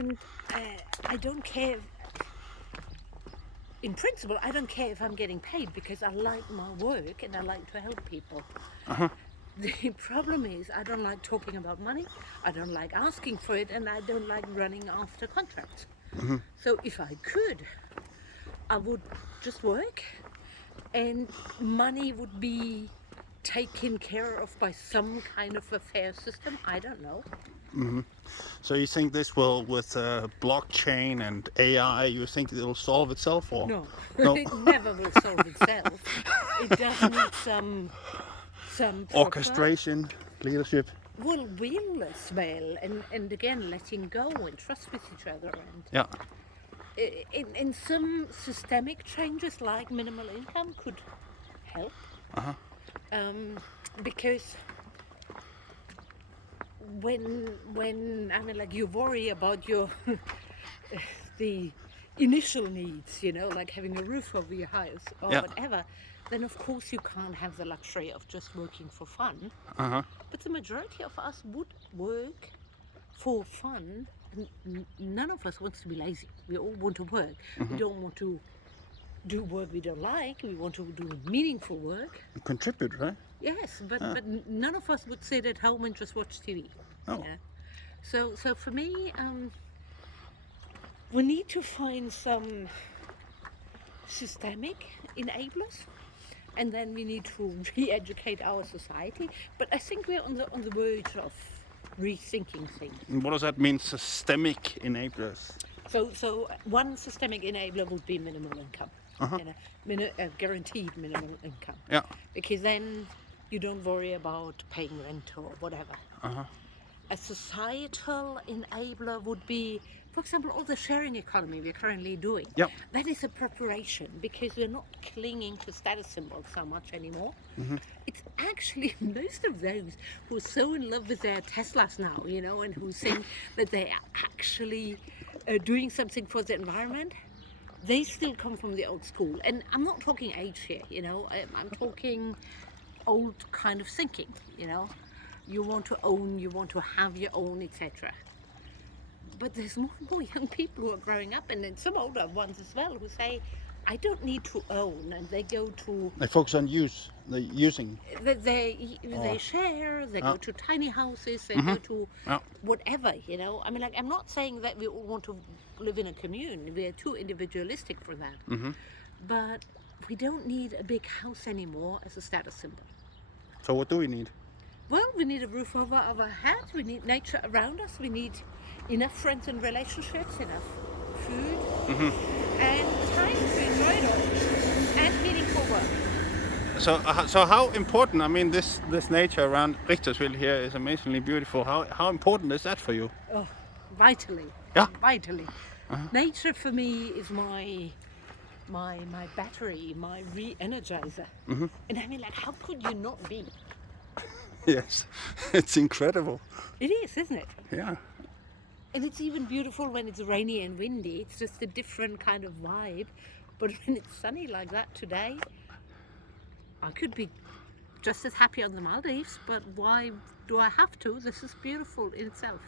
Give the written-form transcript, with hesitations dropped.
And I don't care. In principle, I don't care if I'm getting paid because I like my work and I like to help people. The problem is I don't like talking about money, I don't like asking for it, and I don't like running after contracts. So if I could, I would just work and money would be taken care of by some kind of a fair system. I don't know. So you think this will, with blockchain and AI, you think it'll solve itself, or No, no? it never will solve itself. It does need some proper Orchestration, leadership. will as well, and again letting go and trust with each other, and Yeah. in some systemic changes like minimal income could help. Because when I mean, like, you worry about your the initial needs, like having a roof over your house or Yeah. whatever, then of course you can't have the luxury of just working for fun. But the majority of us would work for fun. None of us wants to be lazy. We all want to work. We don't want to do work we don't like. We want to do meaningful work. Contribute, right? Yes, but none of us would sit at home and just watch TV. No. Yeah. So for me, we need to find some systemic enablers, and then we need to re-educate our society. But I think we're on the verge of rethinking things. And what does that mean, systemic enablers? So one systemic enabler would be minimal income, guaranteed minimal income. Yeah. Because then you don't worry about paying rent or whatever. A societal enabler would be, for example, all the sharing economy we're currently doing. Yep. That is a preparation because we're not clinging to status symbols so much anymore. It's actually most of those who are so in love with their Teslas now, and who think that they are actually doing something for the environment. They still come from the old school. And I'm not talking age here, I'm talking old kind of thinking, You want to own, you want to have your own, etc. But there's more and more young people who are growing up, and then some older ones as well, who say, I don't need to own, and they go to... They focus on using. They share, they go to tiny houses, they go to whatever, I mean, like, I'm not saying that we all want to live in a commune. We are too individualistic for that. But we don't need a big house anymore as a status symbol. So what do we need? Well, we need a roof over our head, we need nature around us, we need enough friends and relationships, enough food, and time to enjoy it all, and meaningful work. So how important, I mean, this nature around Richtersville here is amazingly beautiful. How important is that for you? Oh, vitally. Yeah. Vitally. Nature for me is my battery, my re-energizer. And I mean, like, how could you not be? Yes, it's incredible. It is, isn't it? Yeah. And it's even beautiful when it's rainy and windy. It's just a different kind of vibe. But when it's sunny like that today, I could be just as happy on the Maldives, but why do I have to? This is beautiful in itself.